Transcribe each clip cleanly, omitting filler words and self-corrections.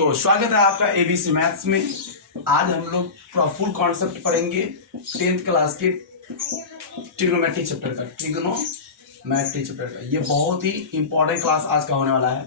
तो स्वागत है आपका एबीसी मैथ्स में। आज हम लोग पूरा फुल कॉन्सेप्ट पढ़ेंगे 10th क्लास के ट्रिग्नोमेट्री चैप्टर का। ट्रिग्नोमेट्री चैप्टर का ये बहुत ही इंपॉर्टेंट क्लास आज का होने वाला है।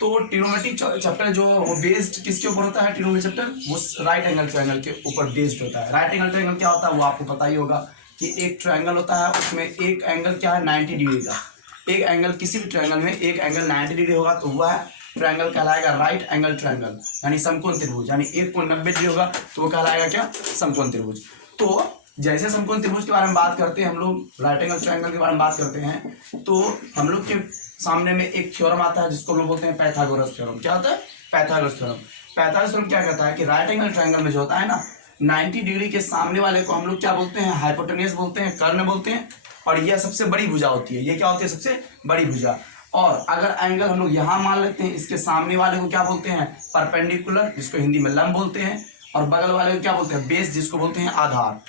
तो ट्रिग्नोमेट्री चैप्टर जो वो बेस्ड किसके ऊपर होता है? ट्रिग्नोमेट्री चैप्टर वो राइट एंगल ट्रायंगल के ऊपर बेस्ड होता है। राइट एंगल ट्रायंगल क्या होता है वो आपको पता ही होगा कि एक ट्रायंगल होता है, उसमें एक एंगल क्या है 90 डिग्री का। एक एंगल किसी भी ट्रायंगल में एक एंगल 90 डिग्री होगा तो वह ट्रायंगल कहलाएगा राइट एंगल ट्रायंगल, यानी समकोण त्रिभुज। यानी 1.90 डिग्री होगा तो वो कहलाएगा क्या? समकोण त्रिभुज। तो जैसे समकोण त्रिभुज के बारे में बात करते हैं हम लोग, राइट एंगल ट्रायंगल के बारे में बात करते हैं, तो हम लोग के सामने में एक थ्योरम आता है जिसको हम लोग बोलते हैं पाइथागोरस थ्योरम। क्या होता है? Pythagoras theorem. पाइथागोरस थ्योरम क्या कहता है कि राइट एंगल ट्रायंगल में जो होता है ना 90 डिग्री के सामने वाले को हम लोग क्या बोलते हैं? हाइपोटेन्यूस बोलते हैं, कर्ण बोलते हैं। और यह सबसे बड़ी भुजा होती है। ये क्या होती है? सबसे बड़ी भुजा। और अगर एंगल हम लोग यहाँ मान लेते हैं, इसके सामने वाले को क्या बोलते हैं? परपेंडिकुलर, जिसको हिंदी में लंब बोलते हैं। और बगल वाले को क्या बोलते हैं? बेस, जिसको बोलते हैं आधार।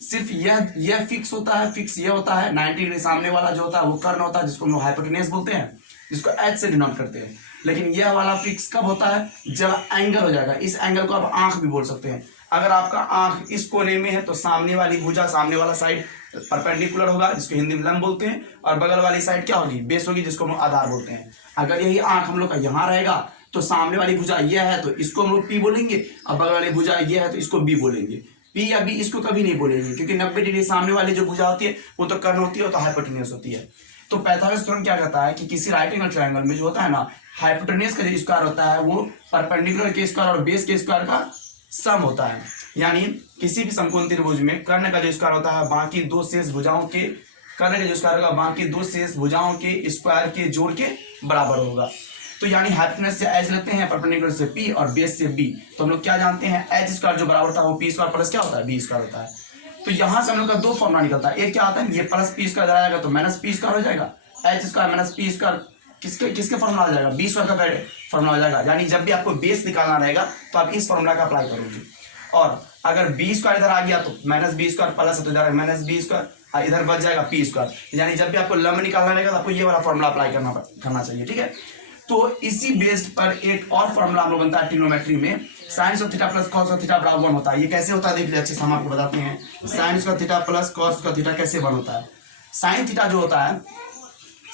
सिर्फ यह फिक्स होता है, फिक्स ये होता है 90 डिग्री सामने वाला जो होता है वो कर्ण होता है, जिसको हम लोग हाइपोटेन्यूस बोलते हैं, जिसको एच से डिनोट करते हैं। लेकिन यह वाला फिक्स कब होता है? जब एंगल हो जाएगा। इस एंगल को आप आंख भी बोल सकते हैं। अगर आपका आंख इस कोने में है तो सामने वाली भुजा, सामने वाला साइड परपेंडिकुलर होगा, जिसको हिंदी में लंब बोलते हैं। और बगल वाली साइड क्या होगी? बेस होगी, जिसको हम लोग आधार बोलते हैं। अगर यही आंख हम लोग का यहाँ रहेगा तो सामने वाली भुजा यह है तो इसको हम लोग पी बोलेंगे, और बगल वाली भुजा यह है तो इसको बी बोलेंगे। पी या बी इसको कभी नहीं बोलेंगे, क्योंकि 90 डिग्री सामने वाली जो भुजा होती है वो तो कर्ण होती है, तो हाइपोटेन्यूस होती है। तो पाइथागोरस थ्योरम क्या कहता है कि किसी राइट एंगल ट्रायंगल में जो होता है ना, हाइपोटेन्यूस का जो स्क्वायर होता है वो परपेंडिकुलर के स्क्वायर और बेस के स्क्वायर का सम होता है। यानी किसी भी समकोण त्रिभुज में कर्ण का जो स्क्वायर होता है बाकी दो शेष भुजाओं के, कर्ण का जो स्क्वायर होगा बाकी दो शेष भुजाओं के स्क्वायर के जोड़ के बराबर होगा। तो यानी हाइपोटेन्यूस से एच लेते हैं, परपेंडिकुलर से पी और बेस से बी। तो हम लोग क्या जानते हैं? एच स्क्वायर जो बराबर होता है वो पी स्क्वायर प्लस क्या होता है? बी स्क्वायर होता है। तो यहाँ से हम लोग का दो फॉर्मूला निकलता है। एक क्या आता है? ये प्लस पी स्क्वायर जाएगा तो माइनस पी स्क्वायर हो जाएगा। H square minus P square किसके फॉर्मूला आ जाएगा? बी स्क्वायर का फॉर्मूला हो जाएगा। यानी जब भी आपको बेस निकालना रहेगा तो आप इस फॉर्मूला का अप्लाई करोगे। और अगर बी स्क्वायर इधर आ गया तो माइनस बी स्क्वायर प्लस है तो इधर माइनस बी स्क्वायर, इधर बच जाएगा पी स्क्वायर। यानी जब भी आपको लंब निकालना रहेगा तो आपको ये वाला फॉर्मूला अप्लाई करना चाहिए। ठीक है। तो इसी बेस्ड पर एक और फॉर्मूला हम लोग बनता है ट्रिग्नोमेट्री में, sine of theta plus cos of theta बराबर 1 होता है। ये कैसे होता है देख लीजिए, अच्छे से हम आपको बताते हैं। Sine of theta plus cos का थीटा कैसे बन होता है? साइन थीटा जो होता है,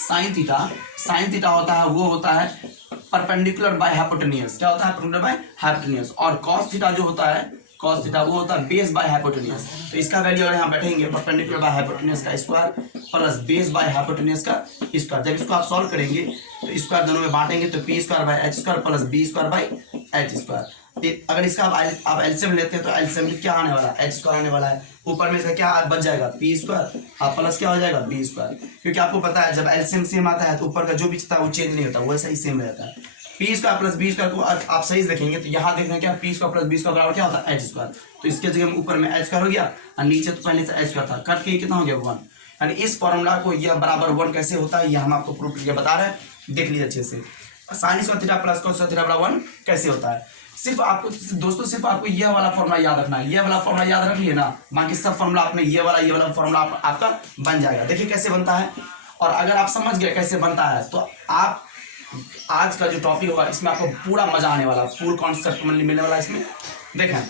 साइन थीटा होता है वो होता है परपेंडिकुलर बाय हाइपोटेन्यूस। क्या होता है? Perpendicular by hypotenuse. और कॉस थीटा जो होता है, कॉस थीटा वो होता है बेस बाय हाइपोटेन्यूस। तो इसका वैल्यू अगर यहाँ बैठेंगे परपेंडिकुलर बाय हाइपोटेन्यूस का square plus base by hypotenuse का स्क्वायर। जब इसको आप सॉल्व करेंगे तो स्क्वायर दोनों में बांटेंगे तो P square by H square plus B square by H square. अगर इसका आप एलसीएम लेते हैं तो एलसीएम क्या आने वाला है? एच स्क्वायर आने वाला है। ऊपर में इसका क्या बच जाएगा? पी स्क्वायर, आप प्लस क्या हो जाएगा? B square. क्योंकि आपको पता है जब एलसीएम सेम आता है तो ऊपर का जो भी चीज था वो चेंज नहीं होता, वैसा ही सेम रहता है। P square plus B square को आप सही देखेंगे तो यहाँ देखना क्या? P square plus B square बराबर क्या होता है? H square. तो इसके जगह ऊपर में एच स्क्वायर हो गया और नीचे तो पहले से एच स्क्वायर था, कट के कितना हो गया? 1। यानी इस फॉर्मूला को यह बराबर 1 कैसे होता है ये हम आपको प्रूफ करके बता रहे हैं, देख लीजिए अच्छे से। Sine square theta plus cos theta बराबर 1 कैसे होता है? सिर्फ आपको दोस्तों सिर्फ आपको यह वाला फॉर्मूला याद रखना है। यह वाला फॉर्मूला याद रख लिए ना, बाकी सब फॉर्मूला आपने ये वाला फॉर्मूला आपका बन जाएगा। देखिए कैसे बनता है। और अगर आप समझ गए कैसे बनता है तो आप आज का जो टॉपिक होगा इसमें आपको पूरा मजा आने वाला, फुल कॉन्सेप्ट मिलने वाला इसमें। देखें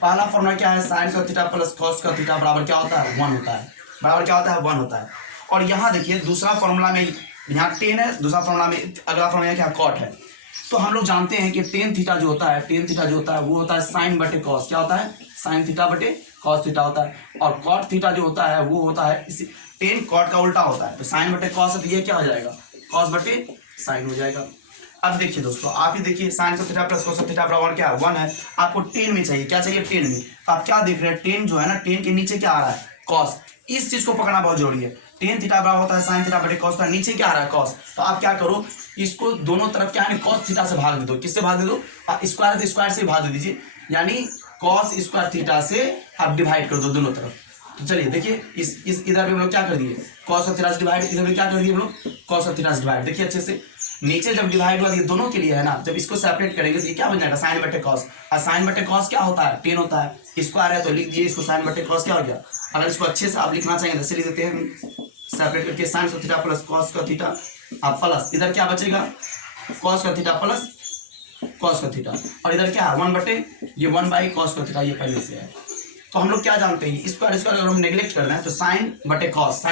पहला फॉर्मूला क्या है? साइन का थीटा प्लस कॉस का थीटा बराबर क्या होता है? 1 होता है। बराबर क्या होता है? 1 होता है। और यहाँ देखिए दूसरा फॉर्मूला में यहाँ 10 है, दूसरा फॉर्मूला में अगला फॉर्मूला क्या? कॉट है। तो हम लोग जानते हैं कि टेन थीटा जो होता है वो होता है साइन बटे कॉस। क्या होता है? साइन थीटा बटे कॉस थीटा होता है। और कॉट थीटा जो होता है वो होता है टेन कॉट का उल्टा होता है। तो साइन बटे कॉस है तो ये क्या हो जाएगा? कॉस बटे साइन हो जाएगा। अब देखिए दोस्तों, आप ही देखिए sine of theta plus cos of theta बराबर क्या है? 1 है। आपको 10 में चाहिए, क्या चाहिए? 10 में। तो आप क्या देख रहे हैं? 10 जो है ना, 10 के नीचे क्या आ रहा है? कॉस। इस चीज को पकड़ना बहुत जरूरी है। टेन थीटा बराबर होता है साइन थीटा बटे कॉस, नीचे क्या आ रहा है? कॉस। तो आप क्या करो, इसको दोनों तरफ क्या है? कॉस थीटा से भाग दे दो। किससे भाग दे दो? स्क्वायर स्क्वायर से भाग दे दीजिए। यानी कॉस स्क्वायर थीटा से आप डिवाइड कर दो दोनों तरफ। तो चलिए देखिए इस इधर भी हम लोग क्या कर दिए? कॉस ऑफ थीटा से डिवाइड। इधर भी क्या कर दिए हम लोग? कॉस ऑफ थीटा से डिवाइड। देखिए अच्छे से नीचे जब डिवाइड हुआ ये दोनों के लिए है ना, जब इसको सेपरेट करेंगे तो ये क्या बन जाएगा? साइन बटे कॉस। और साइन बटे कॉस क्या होता है? 10 होता है। स्क्वायर है तो लिख दिए इसको साइन बटे कॉस क्या हो गया। अगर इसको अच्छे से आप लिखना चाहिए तो लिख देते हैं सेपरेट करके sine of theta plus cos का थीटा। अब प्लस इधर क्या बचेगा? कॉस का थीटा प्लस कॉस का थीटा, और इधर क्या है 1 बटे ये 1 बाई कॉस का थीटा, ये पहले से है। तो हम लोग क्या जानते हैं, स्क्वायर स्क्वायर अगर हम नेग्लेक्ट कर रहे हैं तो साइन बटे कॉस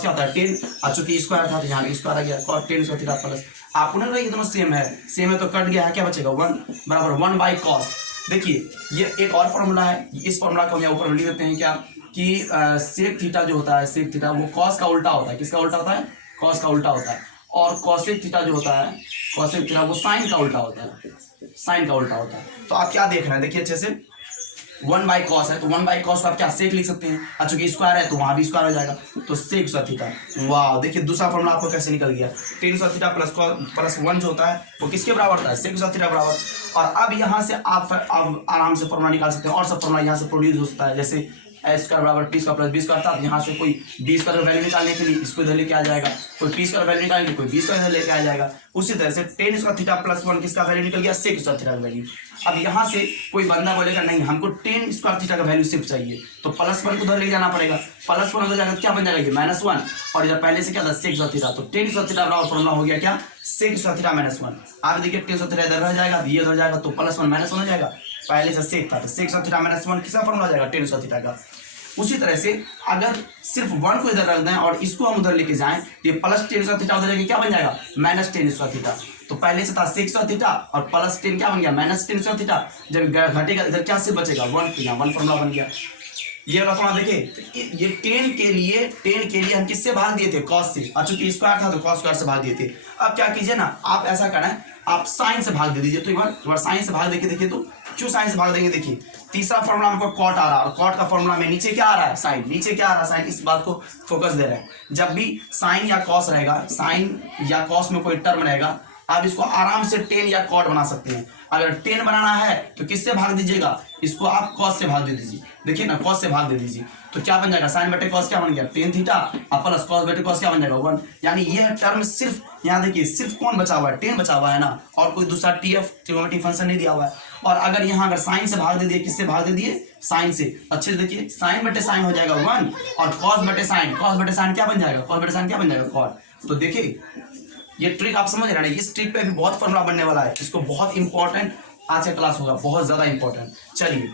क्या होता है 10, और चूंकि स्क्वायर था तो यहाँ भी स्क्वायर आ गया, कॉस 10 का थीटा प्लस, आपको ना ये दोनों सेम है तो कट गया है, क्या बचेगा 1 बराबर 1 बाई कॉस। देखिए ये एक और फॉर्मूला है, इस फॉर्मूला को हम यहाँ ऊपर लिख देते हैं क्या कि सेक थीटा जो होता है, सेक थीटा वो कॉस का उल्टा होता है, किसका उल्टा होता है, कॉस का उल्टा होता है, और कॉसेक थीटा जो होता है, कॉसेक थीटा वो साइन का उल्टा होता है, साइन का उल्टा होता है। तो आप क्या देख रहे हैं, देखिए अच्छे से 1 बाई कॉस है तो 1 बाई कॉस को आप क्या सेक लिख सकते हैं, और चूंकि स्क्वायर है तो वहां भी स्क्वायर हो जाएगा, तो सेक स्क्वायर थीटा। वाह, देखिए दूसरा फॉर्मूला आपको कैसे निकल गया, टेन स्क्वायर थीटा प्लस 1 जो होता है वो किसके बराबर होता है, सेक स्क्वायर थीटा बराबर। और अब यहाँ से आप आराम से फॉर्मूला निकाल सकते हैं, और सब फॉर्मूला यहाँ से प्रोड्यूस होता है, जैसे एस स्क्वायर बराबर T square plus B square था, यहाँ से कोई बी स्क्वायर वैल्यू निकालने के लिए इसको इधर लेके आ जाएगा, कोई टी स्क्वायर वैल्यू निकालने के लिए कोई बी स्क्वायर इधर लेके आ जाएगा। उसी तरह से टेन स्क्वायर थीटा प्लस 1 किसका वैल्यू निकल गया, सेक स्क्वायर थीटा का वैल्यू। अब यहाँ से कोई बंदा बोलेगा नहीं हमको टेन स्क्वायर थीटा का वैल्यू सिर्फ चाहिए, तो प्लस 1 को उधर ले जाना पड़ेगा, प्लस 1 उधर जाकर क्या बन जाएगा ये -1, और इधर पहले से क्या था सेक स्क्वायर थीटा, तो टेन स्क्वायर थीटा बराबर फॉर्मूला हो गया क्या, सेक स्क्वायर थीटा -1। आप देखिए टेन स्क्वायर थीटा इधर रह जाएगा, ये उधर जाएगा तो +1 -1 हो जाएगा, पहले से सेक था तो सेक स्क्वायर थीटा -1 किसका फॉर्मूला हो जाएगा, टेन स्क्वायर थीटा का। उसी तरह से अगर सिर्फ 1 को इधर रख दें और इसको हम उधर लेके जाएं, ये प्लस 10 स्क्वायर थीटा उधर जाके क्या बन जाएगा, -10 स्क्वायर थीटा। तो पहले से था सेक स्क्वायर थीटा और प्लस 10 क्या बन गया, -10 स्क्वायर थीटा। जब घटेगा इधर क्या से बचेगा 1, यहाँ 1 फॉर्मूला बन गया। ये वाला फॉर्मूला देखिए, ये 10 के लिए हम किससे भाग दिए थे, कॉस से, और चूंकि स्क्वायर था तो कॉस स्क्वायर से भाग दिए थे। अब क्या कीजिए ना, आप ऐसा करें, आप साइन से भाग दे दीजिए। तो एक बार साइन से भाग देके देखिए, तो क्यों साइन से भाग देंगे, देखिए तीसरा फॉर्मूला हमको कॉट आ रहा है, और कॉट का फॉर्मूला में नीचे क्या आ रहा है, साइन, नीचे क्या आ रहा है साइन, इस बात को फोकस दे रहे हैं। जब भी साइन या कॉस रहेगा, साइन या कॉस में कोई टर्म रहेगा, आप इसको आराम से टेन या कॉट बना सकते हैं। अगर टेन बनाना है तो किससे भाग दीजिएगा, इसको आप कॉस से भाग दे दीजिए, देखिए ना कॉस से भाग दे दीजिए, तो क्या बन जाएगा, साइन बटे कॉस क्या बन गया, टेन थीटा, और प्लस कॉस बटे कॉस क्या बन जाएगा 1। यानी यह टर्म सिर्फ, यहाँ देखिए सिर्फ कौन बचा हुआ है, टेन बचा हुआ है ना, और कोई दूसरा टीएफ ट्रिगोनोमेट्रिक फंक्शन नहीं दिया हुआ है। और अगर यहाँ अगर साइन से भाग दे दिए, किससे भाग दे दिए, साइन से, अच्छे से देखिए साइन बटे साइन हो जाएगा 1, और कॉस बटे साइन क्या बन जाएगा, कॉस बटे साइन क्या बन जाएगा, कॉट। तो देखिए ये ट्रिक आप समझ रहे हैं, इस ट्रिक पे भी बहुत फॉर्मूला बनने वाला है, इसको बहुत इंपॉर्टेंट आज का क्लास होगा, बहुत ज्यादा इंपॉर्टेंट। चलिए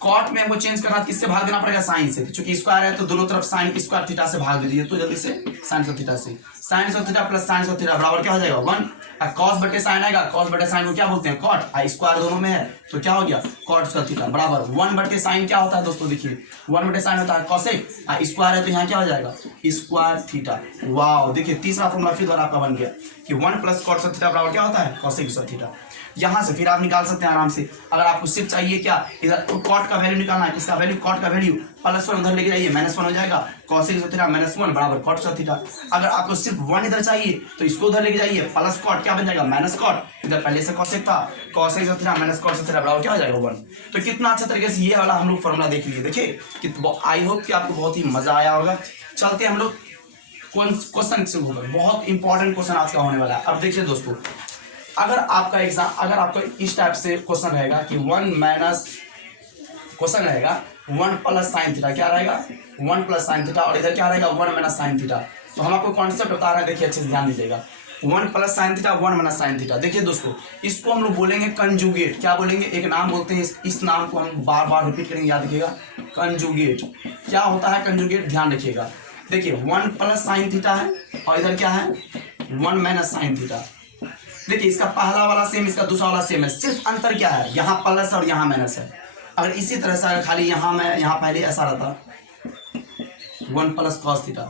कॉट में हमको चेंज करना, किससे भाग देना पड़ेगा, साइन से, क्योंकि स्क्वायर है तो दोनों तरफ साइन स्क्वायर थीटा से भाग दे दीजिए, तो जल्दी से साइन स्क्वायर थीटा से, sine square theta plus sine square theta बराबर क्या हो जाएगा 1, और कॉस बटे साइन आएगा, कॉस बटे साइन को क्या बोलते हैं, कॉट, स्क्वायर दोनों में है तो क्या हो गया, कॉट स्क्वायर थीटा बराबर 1 बटे साइन क्या होता है दोस्तों, देखिए 1 बटे साइन होता है कॉसेक, स्क्वायर है तो यहाँ क्या हो जाएगा, स्क्वायर थीटा। वाह, देखिए तीसरा फॉर्मूला फिर दोबारा आपका बन गया कि 1 प्लस कॉट स्क्वायर थीटा बराबर क्या होता है, कॉसेक स्क्वायर थीटा। यहां से फिर आप निकाल सकते हैं आराम से, अगर आपको सिर्फ चाहिए क्या, इधर कॉट का वैल्यू निकालना है, किसका वैल्यू, कॉट का वैल्यू, +1 उधर लेके जाइए, -1 हो जाएगा, कॉसेक स्क्वायर थीटा -1 बराबर कॉट स्क्वायर थीटा। अगर आपको सिर्फ 1 इधर चाहिए तो इसको उधर लेके जाइए, प्लस कॉट क्या बन जाएगा, माइनस कॉट, इधर पहले से कॉसेक था, cosec square theta minus cot square theta बराबर क्या हो जाएगा 1। तो कितना अच्छा तरीके से ये वाला हम लोग फॉर्मूला देख लिए, देखिए आई होप कि आपको बहुत ही मजा आया होगा। चलते हम लोग क्वेश्चन से ऊपर, बहुत इंपॉर्टेंट क्वेश्चन आज का होने वाला है। अब देखिए दोस्तों, अगर आपका इस टाइप से क्वेश्चन रहेगा कि 1 माइनस क्वेश्चन रहेगा 1 प्लस साइन थीटा, क्या रहेगा 1 प्लस साइन थीटा, और इधर क्या रहेगा 1 माइनस साइन थीटा। तो हम आपको कॉन्सेप्ट बता रहे हैं, देखिए अच्छे से ध्यान दीजिएगा, 1 plus sine theta 1 minus sine theta. देखिए दोस्तों, इसको हम लोग बोलेंगे कंजुगेट, क्या बोलेंगे, एक नाम बोलते हैं, इस नाम को हम बार बार रिपीट करेंगे, याद रखिएगा, कंजुगेट। क्या होता है कंजुगेट, ध्यान रखिएगा। देखिए 1 प्लस साइन थीटा है और इधर क्या है 1 माइनस साइन थीटा। देखिए इसका पहला वाला सेम, इसका दूसरा वाला सेम है, सिर्फ अंतर क्या है, यहाँ प्लस और यहाँ माइनस है। अगर इसी तरह से अगर खाली यहाँ पहले ऐसा रहता 1 प्लस कॉस थीटा,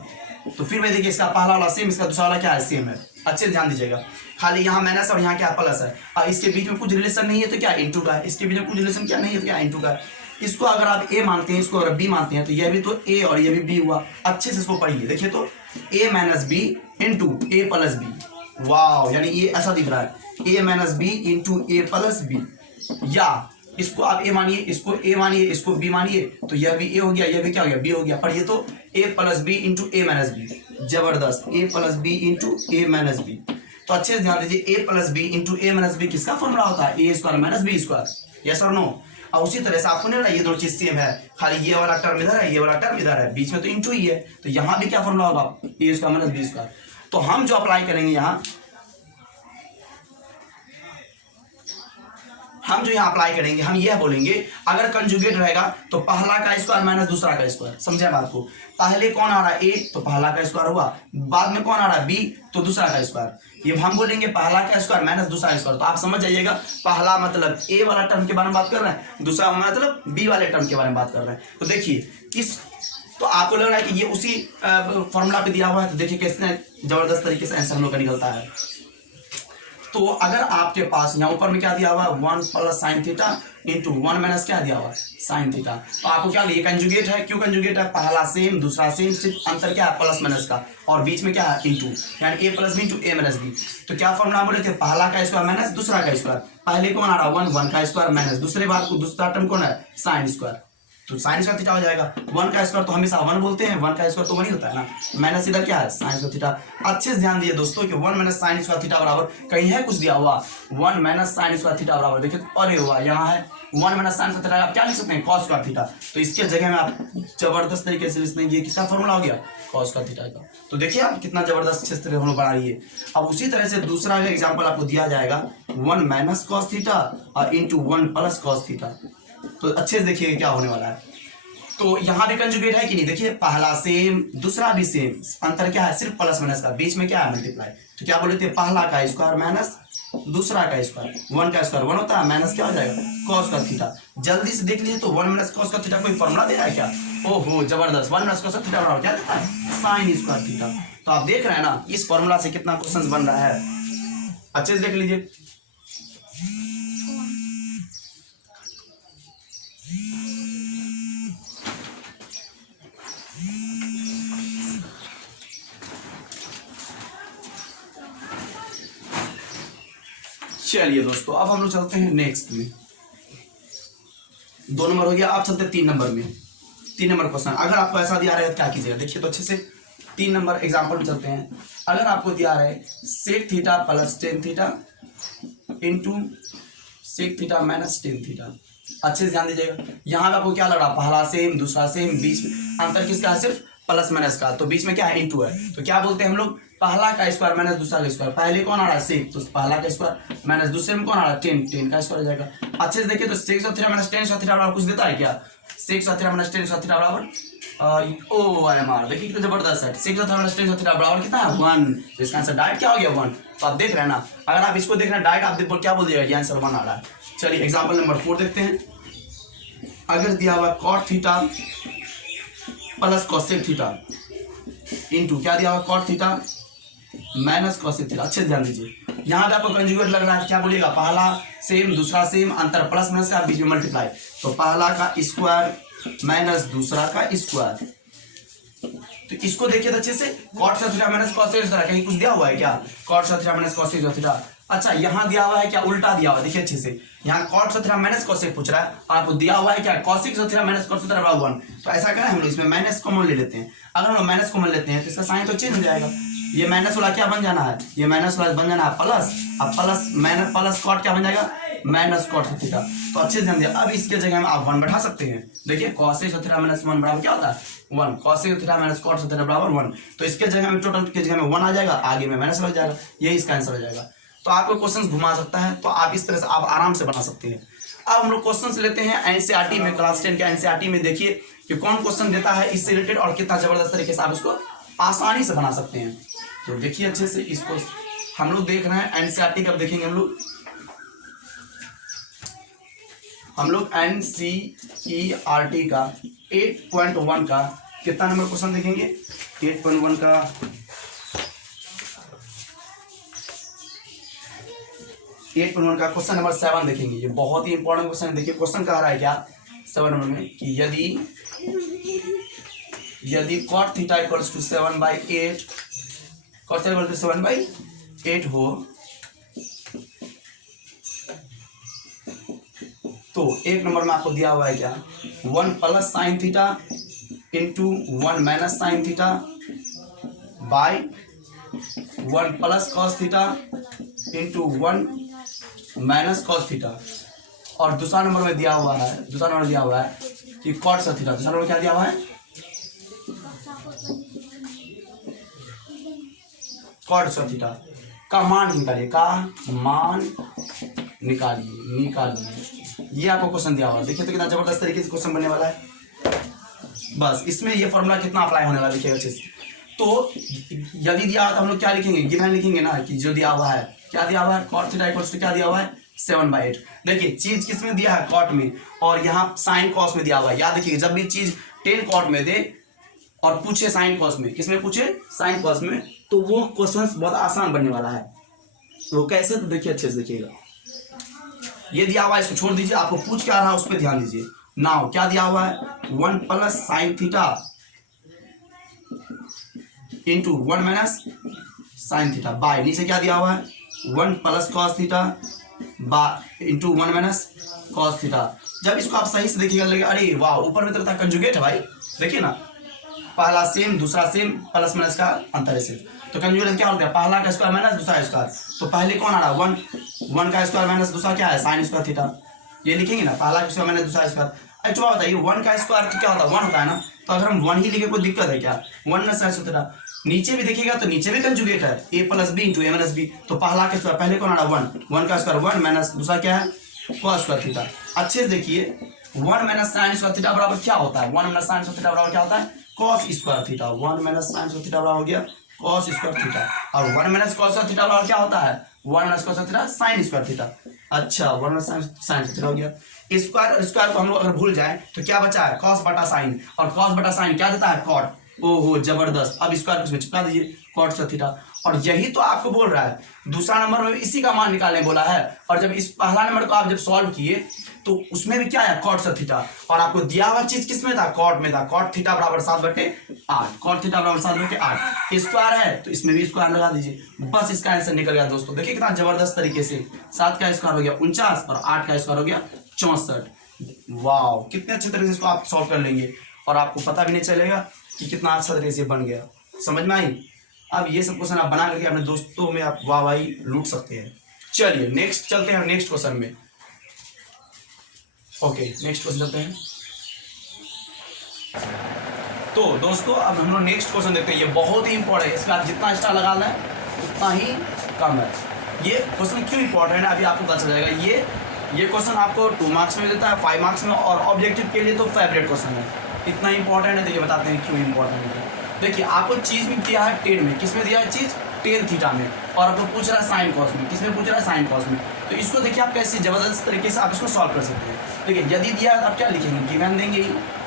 तो फिर भाई देखिए इसका पहला वाला सेम, इसका दूसरा वाला क्या है, सेम है। अच्छे से ध्यान दीजिएगा, खाली यहाँ माइनस और यहाँ क्या प्लस है, और इसके बीच में कुछ रिलेशन नहीं है तो क्या इनटू का है, इसके बीच में कुछ रिलेशन क्या नहीं है तो क्या इनटू का है। इसको अगर आप ए मानते हैं, इसको अगर बी मानते हैं, तो यह भी तो ए और यह भी बी हुआ। अच्छे से इसको पढ़िए, देखिए तो a minus B into A plus B. वाह, यानी ये ऐसा दिख रहा है, a minus B into A plus B, या इसको आप a मानिए, इसको a मानिए, इसको b मानिए, तो यह भी a हो गया, यह भी क्या हो गया, b हो गया। पर ये तो a plus B into A minus b, जबरदस्त, a plus B into A minus B. तो अच्छे से ध्यान दीजिए, a plus B into A minus b किसका फॉर्मूला होता है, a square minus b square, yes और नो। और उसी तरह से आपको नहीं रहा, ये दोनों चीज सेम है, खाली ये वाला टर्म इधर है, ये वाला टर्म इधर है, बीच में तो इंटू ही है, तो यहाँ भी क्या फॉर्मूला होगा, ए स्क्वायर माइनस बी स्क्वायर। तो हम जो अप्लाई करेंगे यहाँ, हम जो यहाँ अप्लाई करेंगे, हम यह बोलेंगे अगर कंजुगेट रहेगा तो पहला का स्क्वायर माइनस दूसरा का स्क्वायर। समझे बात को? पहले कौन आ रहा है ए, तो पहला का स्क्वायर हुआ, बाद में कौन आ रहा है बी, तो दूसरा का स्क्वायर। ये हम बोलेंगे पहला का स्क्वायर माइनस दूसरा का स्क्वायर। तो आप समझ जाइएगा, पहला मतलब ए वाला टर्म के बारे में बात कर रहे हैं, दूसरा मतलब बी वाले टर्म के बारे में बात कर रहे हैं। तो देखिए इस, तो आपको लग रहा है कि ये उसी फॉर्मूला पे दिया हुआ है। तो देखिए कितने जबरदस्त तरीके से आंसर हम लोग का निकलता है। तो अगर आपके पास यहाँ ऊपर में क्या दिया हुआ है, 1 plus sine theta into 1 minus क्या दिया हुआ है, साइन थीटा। तो आपको क्या ये कंजुगेट है, क्यों कंजुगेट है, पहला सेम दूसरा सेम, सिर्फ अंतर क्या है प्लस माइनस का, और बीच में क्या है इंटू, यानी ए प्लस बी इंटू ए माइनस बी। तो क्या फॉर्मूला बोले थे, पहला का स्क्वायर माइनस दूसरा का स्क्वायर। पहले कौन आ रहा है 1 का स्क्वायर माइनस दूसरे बार को दूसरा टर्म कौन है साइन स्क्वायर, तो साइन स्क्वायर थीटा हो जाएगा। 1 का स्क्वायर तो हमेशा 1 बोलते हैं, 1 का स्क्वायर तो 1 ही होता है ना, माइनस इधर क्या है साइन स्क्वायर थीटा। अच्छे से ध्यान दिए दोस्तों कि 1 माइनस साइन स्क्वायर थीटा बराबर, कहीं है कुछ दिया हुआ 1 माइनस साइन स्क्वायर थीटा बराबर, देखिए अरे हुआ यहाँ है 1 माइनस साइन स्क्वायर थीटा, आप क्या लिख सकते हैं कॉस स्क्वायर थीटा। तो इसके जगह में आप जबरदस्त तरीके से लिखते हैं, ये किसका फॉर्मूला हो गया, कॉस स्क्वायर थीटा का। तो देखिए आप कितना जबरदस्त अच्छे से हम लोग बना रही है। अब उसी तरह से दूसरा एग्जाम्पल आपको दिया जाएगा 1 माइनस कॉस थीटा और इंटू 1 प्लस कॉस थीटा। तो अच्छे से देखिए क्या होने वाला है। तो यहाँ भी कंजुगेट है कि नहीं, देखिए पहला सेम दूसरा भी सेम, अंतर क्या है सिर्फ प्लस माइनस का, बीच में क्या है मल्टीप्लाई। तो क्या बोले थे, पहला का स्क्वायर माइनस दूसरा का स्क्वायर, 1 का स्क्वायर 1 होता है, माइनस क्या हो जाएगा कॉस का थीटा। जल्दी से देख लीजिए तो 1 माइनस कॉस का थीटा कोई फॉर्मूला दे रहा है क्या, ओहो जबरदस्त, 1 माइनस कॉस का थीटा बराबर क्या देता है साइन स्क्वायर थीटा। तो आप देख रहे हैं ना इस फॉर्मूला से कितना क्वेश्चन बन रहा है, अच्छे से देख लीजिए। चलिए दोस्तों अब हम लोग चलते हैं नेक्स्ट में, 2 नंबर हो गया, आप चलते हैं 3 नंबर में। 3 नंबर क्वेश्चन अगर आपको ऐसा दिया रहेगा क्या कीजिएगा, देखिए तो अच्छे से 3 नंबर एग्जाम्पल में चलते हैं। अगर आपको दिया रहे sec theta plus tan theta into sec theta minus tan theta, अच्छे से ध्यान दीजिएगा। यहाँ पे आपको क्या लग रहा है, पहला सेम दूसरा सेम, बीच में अंतर किसका है सिर्फ प्लस माइनस का, तो बीच में क्या है इंटू है। तो क्या बोलते हैं हम लोग, पहला का स्क्वायर माइनस दूसरा का स्क्वायर, पहले कौन आ रहा है सेक, तो पहला का स्क्वायर माइनस दूसरे में कौन आ रहा है टेन, टेन का स्क्वायर हो जाएगा। अच्छे से देखिए तो sec square theta minus tan square theta बराबर कुछ देता है क्या, sec square theta minus tan square theta बराबर ओ आई एम आर, देखिए कितना जबरदस्त है, sec square minus tan square theta बराबर कितना है 1। तो इसका आंसर डायरेक्ट क्या हो गया 1। तो आप देख रहे हैं ना, अगर आप इसको देख रहे हैं डायरेक्ट आप देखो क्या बोल दिएगा, ये आंसर 1 आ रहा है। चलिए एग्जाम्पल नंबर 4 देखते हैं। अगर दिया हुआ cot theta plus cosec theta into क्या दिया हुआ cot theta minus cosec theta, अच्छे ध्यान दीजिए। यहाँ पे आपको कंजुगेट लग रहा है, क्या बोलिएगा, पहला सेम दूसरा सेम, अंतर प्लस माइनस का, बीच में मल्टीप्लाई। तो पहला का स्क्वायर माइनस दूसरा का स्क्वायर, तो इसको देखिए अच्छे से, cot theta minus cosec theta, कहीं कुछ दिया हुआ है क्या, cot theta minus cosec theta. अच्छा यहाँ दिया हुआ है क्या, उल्टा दिया हुआ है, देखिए अच्छे से, यहाँ कॉट थीटा माइनस कॉसेक पूछ रहा है, आपको दिया हुआ है क्या cosec theta minus cos theta बराबर 1। तो ऐसा करें हम लोग इसमें माइनस कॉमन ले लेते हैं। अगर हम लोग माइनस कॉमन लेते हैं तो इसका साइन तो चेंज हो जाएगा, ये माइनस वाला क्या बन जाना है, ये माइनस वाला बन जाना है प्लस, अब प्लस माइनस प्लस कॉट क्या बन जाएगा माइनस कॉट थीटा। तो अच्छे से ध्यान दिया। अब इसके जगह में आप 1 बैठा सकते हैं, देखिए कॉसेक थीटा माइनस 1 बराबर क्या होता है 1, cosec theta minus cot theta बराबर 1। तो इसके जगह में टोटल के जगह में 1 आ जाएगा, आगे में माइनस लग जाएगा, यही इसका आंसर हो जाएगा। तो आपको क्वेश्चन घुमा सकता है, तो आप इस तरह से आप आराम से बना सकते हैं। अब हम लोग क्वेश्चन लेते हैं एनसीईआरटी में, क्लास 10 के एनसीईआरटी में, देखिए कि कौन क्वेश्चन देता है इससे रिलेटेड और कितना जबरदस्त तरीके से आप इसको आसानी से बना सकते हैं। तो देखिए अच्छे से इसको हम लोग देख रहे हैं एनसीईआरटी कब देखेंगे हम लोग एनसीईआरटी का 8.1 का कितना नंबर क्वेश्चन देखेंगे, 8.1 का 8.1 का क्वेश्चन नंबर 7 देखेंगे। ये बहुत ही इंपॉर्टेंट क्वेश्चन है। देखिए क्वेश्चन कह रहा है क्या 7 नंबर में कि यदि cot theta equals to 7/8, cot theta equal to 7/8 हो तो 1 नंबर में आपको दिया हुआ है क्या 1 plus sine theta into 1 minus sine theta by 1 plus cos theta into 1 minus cos theta. और दूसरा नंबर में दिया हुआ है कि कॉट सा थीटा, दूसरा नंबर क्या दिया हुआ है कॉट सा थीटा का मान निकालिए, का मान निकालिए निकालिए। ये आपको क्वेश्चन दिया हुआ, देखिए तो कितना जबरदस्त तरीके से क्वेश्चन बनने वाला है। बस इसमें ये फॉर्मूला कितना अप्लाई होने वाला देखिएगा अच्छे से। तो यदि दिया हुआ तो हम लोग क्या लिखेंगे, गिवन लिखेंगे ना, कि जो दिया हुआ है क्या दिया हुआ है, cot थीटा इक्वल्स टू क्या दिया हुआ है 7/8। देखिए चीज किस में दिया है, कॉट में, और यहाँ साइन कॉस में दिया हुआ है। याद रखिए जब भी चीज 10 कॉट में दे और पूछे साइन कॉस में, किसमें पूछे, साइन कॉस में, तो वो क्वेश्चन बहुत आसान बनने वाला है। वो कैसे, तो देखिए अच्छे से देखिएगा। ये दिया हुआ है, इसको छोड़ दीजिए, आपको पूछ क्या रहा है उस पर ध्यान दीजिए। नाउ क्या दिया हुआ है, 1 plus sine theta into 1 minus sine theta by, नीचे क्या दिया हुआ है 1 plus cos theta into 1 minus cos theta. जब इसको आप सही से देखिएगा लगेगा अरे वाह, ऊपर में तो था कंजुगेट है भाई, देखिए ना, पहला सेम दूसरा सेम, प्लस माइनस का अंतर है सिर्फ। तो कंजुगेट क्या होता है, पहला का स्क्वायर माइनस दूसरा स्क्वायर, तो पहले कौन आ रहा है 1 का स्क्वायर माइनस दूसरा क्या है साइन स्क्वायर थीटा, ये लिखेंगे ना, पहला का स्क्वायर माइनस दूसरा स्क्वायर। अच्छा बताइए 1 का स्क्वायर तो क्या होता है 1 होता है ना, तो अगर हम 1 ही लिखे कोई दिक्कत है क्या, 1 माइनस साइन थीटा। नीचे भी देखिएगा तो नीचे भी कंजुगेट है, a plus B into A minus B, तो पहला का स्क्वायर पहले कौन आ रहा है 1 का स्क्वायर 1 माइनस दूसरा क्या है कॉस स्क्वायर थीटा। अच्छे से देखिए 1 माइनस साइन स्क्वायर थीटा बराबर क्या होता है, 1 माइनस साइन स्क्वायर थीटा बराबर क्या होता है cos square theta. 1 minus sine square theta बराबर हो गया कॉस स्क्वायर थीटा, और 1 माइनस कॉस स्क्वायर थीटा बराबर क्या होता है 1 minus cos square theta sine square theta. अच्छा 1 माइनस साइन स्क्वायर थीटा हो गया। स्क्वायर और स्क्वायर को हम लोग अगर भूल जाए तो क्या बचा है कॉस बटा साइन, और कॉस बटा साइन क्या देता है कॉट। ओहो जबरदस्त, अब स्क्वायर को चिपका दीजिए कॉट स्क्वायर थीटा। और यही तो आपको बोल रहा है, दूसरा नंबर में इसी का मान निकालने बोला है, और जब इस पहला नंबर को आप जब सॉल्व किए तो उसमें भी क्या है कॉट स्क्वायर थीटा, और आपको दिया हुआ चीज किस में था कॉट में था, कॉट थीटा बराबर 7/8, कॉट थीटा बराबर 7/8 स्क्वायर है, तो इसमें भी स्क्वायर लगा दीजिए, बस इसका आंसर निकल गया दोस्तों। देखिए कितना जबरदस्त तरीके से 7 का स्क्वायर हो गया 49 और 8 का स्क्वायर हो गया 64। वाह कितने अच्छे तरीके से इसको आप सॉल्व कर लेंगे और आपको पता भी नहीं चलेगा कि कितना अच्छा तरीके से बन गया। समझ में आई। अब ये सब क्वेश्चन आप बना करके अपने दोस्तों में आप वाह वाही लूट सकते हैं। चलिए नेक्स्ट चलते हैं नेक्स्ट क्वेश्चन में। ओके नेक्स्ट क्वेश्चन चलते हैं। तो दोस्तों अब हम लोग नेक्स्ट क्वेश्चन देखते हैं, ये बहुत ही इंपॉर्टेंट है, इसमें आप जितना स्टार लगाना है उतना ही कम है। ये क्वेश्चन क्यों इंपॉर्टेंट है अभी आपको पता चल जाएगा। ये क्वेश्चन आपको 2 मार्क्स में देता है, 5 मार्क्स में, और ऑब्जेक्टिव के लिए तो फेवरेट क्वेश्चन है। इतना इंपॉर्टेंट है, देखिए बताते हैं क्यों इंपॉर्टेंट है। देखिए आपको चीज भी दिया है 10 में, किसमें दिया है चीज 10 थीटा में, और आपको पूछ रहा है साइन कॉस में, किसमें पूछ रहा है साइन कॉस में। तो इसको देखिए आप कैसे जबरदस्त तरीके से आप इसको सॉल्व कर सकते हैं। देखिए यदि दिया है तो आप क्या लिखेंगे, गिवन देंगे,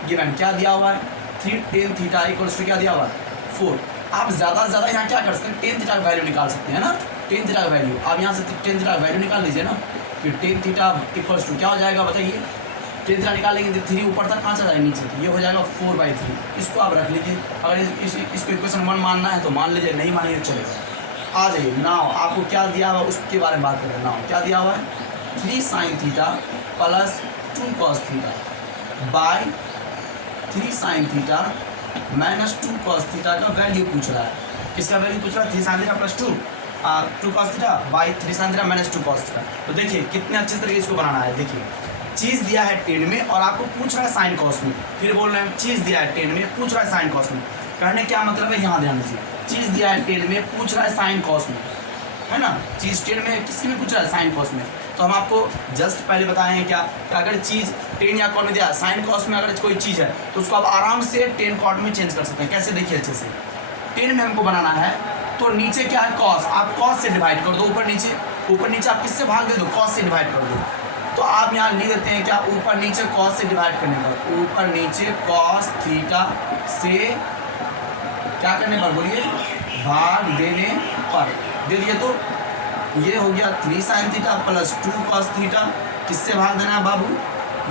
गिवन क्या दिया हुआ है 3 थीटा इक्वल्स टू क्या दिया हुआ है 4। आप ज़्यादा से ज़्यादा यहाँ क्या कर सकते हैं 10 थीटा का वैल्यू निकाल सकते हैं ना, 10 थीटा का वैल्यू आप यहाँ से 10 थीटा का वैल्यू निकाल लीजिए ना, फिर 10 थीटा इक्वल्स टू क्या हो जाएगा बताइए, 10 थीटा निकालेंगे 3 ऊपर तक कहाँ से जाएगा नीचे, तो ये हो जाएगा 4/3। इसको आप रख लीजिए, अगर इसको इक्वेशन 1 मानना है तो मान लीजिए, नहीं मानिए तो चलेगा। आ जाइए नाउ आपको क्या दिया हुआ उसके बारे में बात करें। नाउ क्या दिया हुआ है 3 sine theta plus 2 cos theta by 3 sine theta minus 2 cos theta का वैल्यू पूछ रहा है। किसका वैल्यू पूछ रहा है 3 sine theta plus 2 cos theta by 3 sine theta minus 2 cos theta. तो देखिए कितने अच्छे तरीके से इसको बनाना है। देखिए चीज़ दिया है 10 में और आपको पूछ रहा है साइन कॉस में, फिर बोल रहे हैं चीज़ दिया है 10 में पूछ रहा है साइन कॉस में। कहने क्या मतलब है, यहाँ ध्यान दीजिए, चीज़ दिया है 10 में पूछ रहा है साइन कॉस में, है ना, चीज़ 10 में किसकी में पूछ रहा है साइन कॉस में। तो हम आपको जस्ट पहले बताए हैं क्या कि अगर चीज़ 10 या कॉट में दिया साइन कॉस में अगर कोई चीज़ है तो उसको आप आराम से 10 कॉट में चेंज कर सकते हैं। कैसे देखिए अच्छे से, 10 में हमको बनाना है तो नीचे क्या है कॉस, आप कॉस से डिवाइड कर दो, ऊपर नीचे आप किससे भाग दे दो कॉस से डिवाइड कर दो। तो आप यहाँ लिख देते हैं क्या ऊपर नीचे कॉस से डिवाइड करने पर, ऊपर नीचे कॉस थीटा से क्या करने पर बोलिए भाग देने पर, दे दिए तो ये हो गया 3 sine theta plus 2 cos theta, किससे भाग देना है बाबू,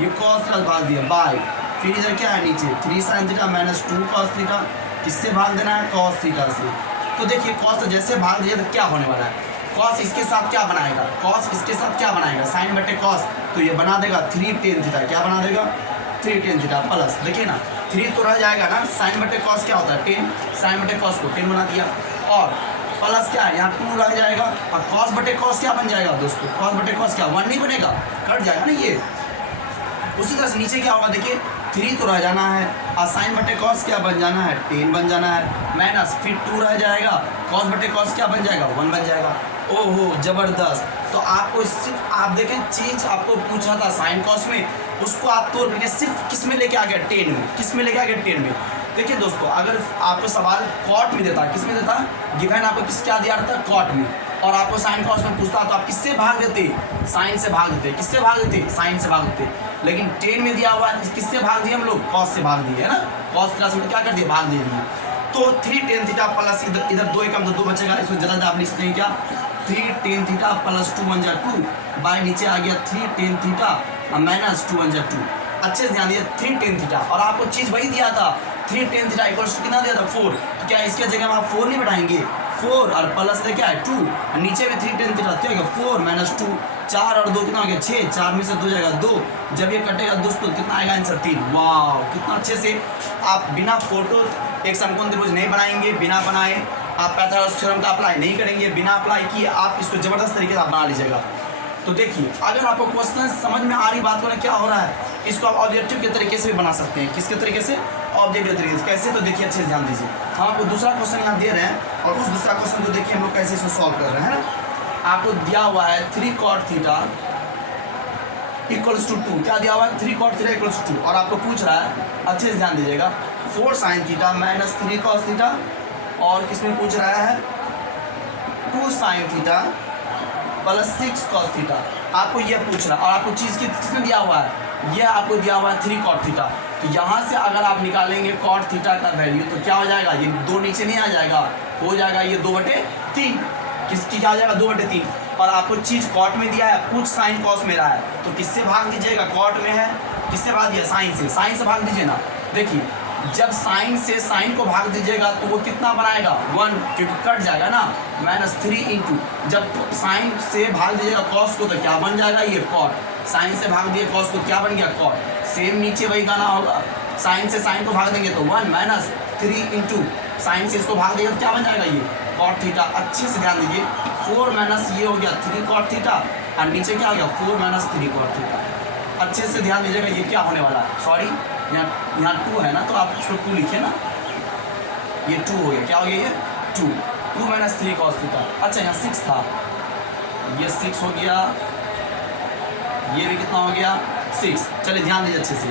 ये कॉस प्लस भाग दिया बाय, फिर इधर क्या है नीचे 3 sine theta minus 2 cos theta, किससे भाग देना है कॉस थीटा से। तो देखिए कॉस तो जैसे भाग दिया तो क्या होने वाला है, कॉस इसके साथ क्या बनाएगा, कॉस इसके साथ क्या बनाएगा साइन बटे कॉस, तो ये बना देगा 3 tan थीटा, क्या बना देगा 3 tan थीटा प्लस, देखिए ना 3 तो रह जाएगा ना, साइन बटे कॉस क्या होता है 10, साइन बटे कॉस को 10 बना दिया, और प्लस क्या है यहाँ 2 रह जाएगा, और कॉस बटे कॉस क्या बन जाएगा दोस्तों, कॉस बटे कॉस क्या 1 नहीं बनेगा, कट जाएगा ना ये। उसी तरह से नीचे क्या होगा देखिए 3 तो रह जाना है, और साइन बटे कॉस क्या बन जाना है 10 बन जाना है, माइनस फिर 2 रह जाएगा, कॉस बटे कॉस क्या बन जाएगा 1 बन जाएगा। ओहो जबरदस्त। तो आपको सिर्फ आप देखें चीज आपको पूछा था साइन कॉस में, उसको आप तोड़ करके सिर्फ किस में लेके आ गया 10 में, किस में लेके आ गया 10 में। देखिए दोस्तों अगर आपको सवाल कॉट में देता, किस में देता, गिवन आपको किस क्या दिया था कॉट में, और आपको साइन कॉस में पूछता तो आप किससे भाग देते, साइन से भाग देते, किससे भाग देते, साइन से भाग देते। लेकिन 10 में दिया हुआ किससे भाग दिए हम लोग, कॉस से भाग दिए है ना, कॉस क्लास में क्या कर दिए, भाग दे दिए। तो 3 tan थीटा प्लस इधर 2 एकम तो 2 बचेगा, इसको ज़्यादा आप लिख सकते हैं क्या 3 tan थीटा प्लस 2 1 जा 2 बाय नीचे आ गया 3 tan थीटा माइनस 2 1 जा 2। अच्छे से ध्यान दिया 3 tan थीटा, और आपको चीज़ वही दिया था 3 tan थीटा इक्वल्स टू कितना दिया था 4, तो क्या इसके जगह में आप 4 नहीं बढ़ाएंगे, 4 और प्लस क्या है 2, नीचे भी 3 tan थीटा क्या हो गया 4 माइनस 2, 4 और 2 कितना हो गया 6, 4 में से 2 जाएगा 2, जब ये कटेगा दोस्तों कितना आएगा आंसर 3। वाह कितना अच्छे से आप बिना फोटो एक समकोण त्रिभुज नहीं बनाएंगे, बिना बनाए आप पाइथागोरस थ्योरम का अप्लाई नहीं करेंगे, बिना अप्लाई किए आप इसको जबरदस्त तरीके से आप बना लीजिएगा। तो देखिए अगर आपको क्वेश्चन समझ में आ रही बात को क्या हो रहा है, इसको आप ऑब्जेक्टिव के तरीके से भी बना सकते हैं। किसके तरीके से, ऑब्जेक्टिव तरीके से। कैसे, तो देखिए अच्छे से ध्यान दीजिए, हम आपको दूसरा क्वेश्चन यहाँ दे रहे हैं और उस दूसरा क्वेश्चन को देखिए हम लोग कैसे इसको सॉल्व कर रहे हैं ना। आपको दिया हुआ है 3 cot थीटा इक्वल्स टू 2, क्या दिया हुआ है 3 cot थीटा इक्वल्स टू 2, और आपको पूछ रहा है अच्छे से ध्यान दीजिएगा 4 sin theta minus 3 cos theta, और किसमें पूछ रहा है 2 sin theta plus 6 cos theta. आपको यह पूछ रहा है, और आपको चीज़ किसने दिया हुआ है, यह आपको दिया हुआ है 3 cot थीटा। तो यहाँ से अगर आप निकालेंगे cot थीटा का वैल्यू तो क्या हो जाएगा, ये 2 नीचे नहीं आ जाएगा, हो जाएगा ये 2/3, किसकी क्या आ जाएगा 2/3। और आपको चीज़ कॉट में दिया है, कुछ साइन कॉस में रहा है, तो किससे भाग दीजिएगा, कॉट में है किससे भाग दिया, साइन से, साइन से भाग दीजिए ना। देखिए जब साइन से साइन को भाग दीजिएगा तो वो कितना बनाएगा 1, क्योंकि कट जाएगा ना, माइनस 3 इंटू, जब साइन से भाग दीजिएगा कॉस को तो क्या बन जाएगा ये कॉट, साइन से भाग दिए कॉस को क्या बन गया कॉट, सेम नीचे वही गाना होगा, साइन से साइन को भाग देंगे तो 1 माइनस 3 इंटू साइन से इसको भाग देंगे तो क्या बन जाएगा ये कॉट थीटा। अच्छे से ध्यान दीजिए 4 माइनस ये हो गया 3 cot थीटा, और नीचे क्या हो गया 4 माइनस 3 cot थीटा। अच्छे से ध्यान दीजिएगा ये क्या होने वाला है, सॉरी यहाँ 2 है ना, तो आप इसको 2 लिखिए ना, ये 2 हो गया, क्या हो गया ये 2 माइनस 3 cos थीटा। अच्छा यहाँ 6 था, ये 6 हो गया, ये भी कितना हो गया 6। चलिए ध्यान दीजिए अच्छे से,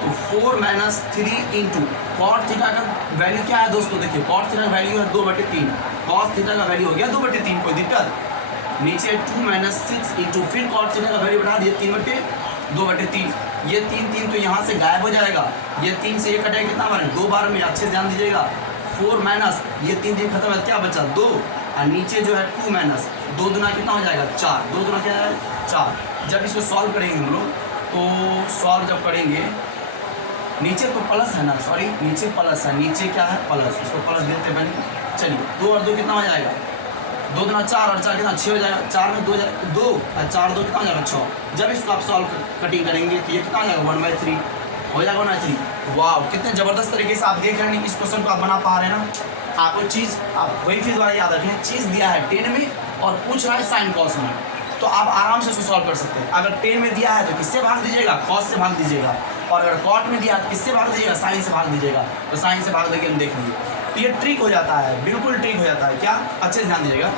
तो 4 माइनस 3 इंटू कॉट थीटा का वैल्यू क्या है दोस्तों, देखिए कॉट थीटा का वैल्यू है 2/3, कॉस थीटा का वैल्यू हो गया 2/3, कोई दिक्कत नीचे 2 माइनस 6 इंटू फिर कॉट थीटा का वैल्यू बढ़ा दिए 3/2/3, ये 3 तो यहाँ से गायब हो जाएगा, ये 3 से ये कटेगा कितना बार 2 बार में। अच्छे से ध्यान दीजिएगा 4 माइनस ये 3 खत्म है, क्या बचा 2, और नीचे जो है 2 माइनस 2 दुना कितना हो जाएगा 4, 2 दुना क्या है 4। जब इसको सॉल्व करेंगे हम लोग, तो सॉल्व जब करेंगे नीचे तो प्लस है ना, सॉरी नीचे प्लस है, नीचे क्या है प्लस, इसको प्लस देते बने। चलिए 2 और 2 कितना हो जाएगा 2 दुना 4 और 4 कितना 6 हो जाएगा, 4 में 2 और 4 2 कितना हो जाएगा 6। जब इसको आप सॉल्व कटिंग करेंगे तो ये कितना हो जाएगा 1/3 हो जाएगा 1/3। वाह कितने ज़बरदस्त तरीके से आप देख रहे हैं इस क्वेश्चन को आप बना पा रहे हैं ना। आपको चीज़ आप वही फिर दोबारा याद रखें, चीज़ दिया है 10 में और पूछ रहा है साइन कॉस में, तो आप आराम से उसको सॉल्व कर सकते हैं। अगर 10 में दिया है तो किससे भाग दीजिएगा कॉस से भाग दीजिएगा, और अगर कॉट में दिया तो किससे भाग दीजिएगा साइन से भाग दीजिएगा, तो साइन से भाग देंगे हम देख लीजिए। तो ये ट्रिक हो जाता है, बिल्कुल ट्रिक हो जाता है। क्या, अच्छे से ध्यान दीजिएगा,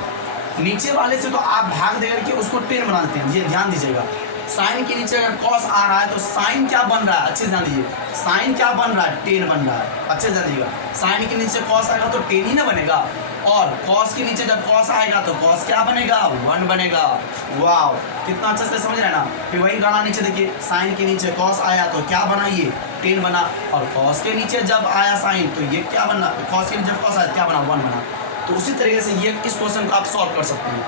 नीचे वाले से तो आप भाग दे करके उसको 10 बना देते हैं, ये ध्यान दीजिएगा। साइन के नीचे अगर कॉस आ रहा है तो साइन क्या बन रहा है, अच्छे से ध्यान दीजिए, साइन क्या बन रहा है 10 बन रहा है। अच्छे से ध्यान दीजिएगा, साइन के नीचे कॉस आएगा तो 10 ही ना बनेगा, और कॉस के नीचे जब कॉस आएगा तो कॉस क्या बनेगा 1 बनेगा। वाह कितना अच्छे से समझ रहे हैं ना। फिर वही गाना नीचे देखिए, साइन के नीचे कॉस आया तो क्या बना ये 10 बना, और कॉस के नीचे जब आया साइन तो ये क्या बना, कॉस के नीचे जब कॉस आया क्या बना 1 बना। तो उसी तरीके से ये इस क्वेश्चन को आप सॉल्व कर सकते हैं।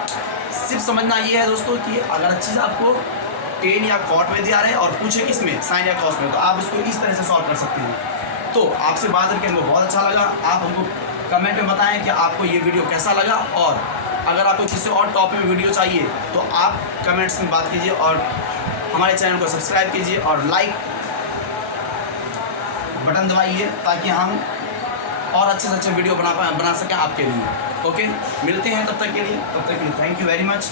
सिर्फ समझना ये है दोस्तों कि अगर अच्छी से आपको 10 या कॉट में दिया रहे और पूछे किसमें साइन या कॉस में, तो आप इसको इस तरह से सॉल्व कर सकते हैं। तो आपसे बात करके हमको बहुत अच्छा लगा। आप हमको कमेंट में बताएं कि आपको ये वीडियो कैसा लगा, और अगर आपको किसी और टॉपिक में वीडियो चाहिए तो आप कमेंट्स में बात कीजिए, और हमारे चैनल को सब्सक्राइब कीजिए और लाइक बटन दबाइए ताकि हम और अच्छे से अच्छे वीडियो बना सकें आपके लिए। ओके, मिलते हैं तब तक के लिए थैंक यू वेरी मच।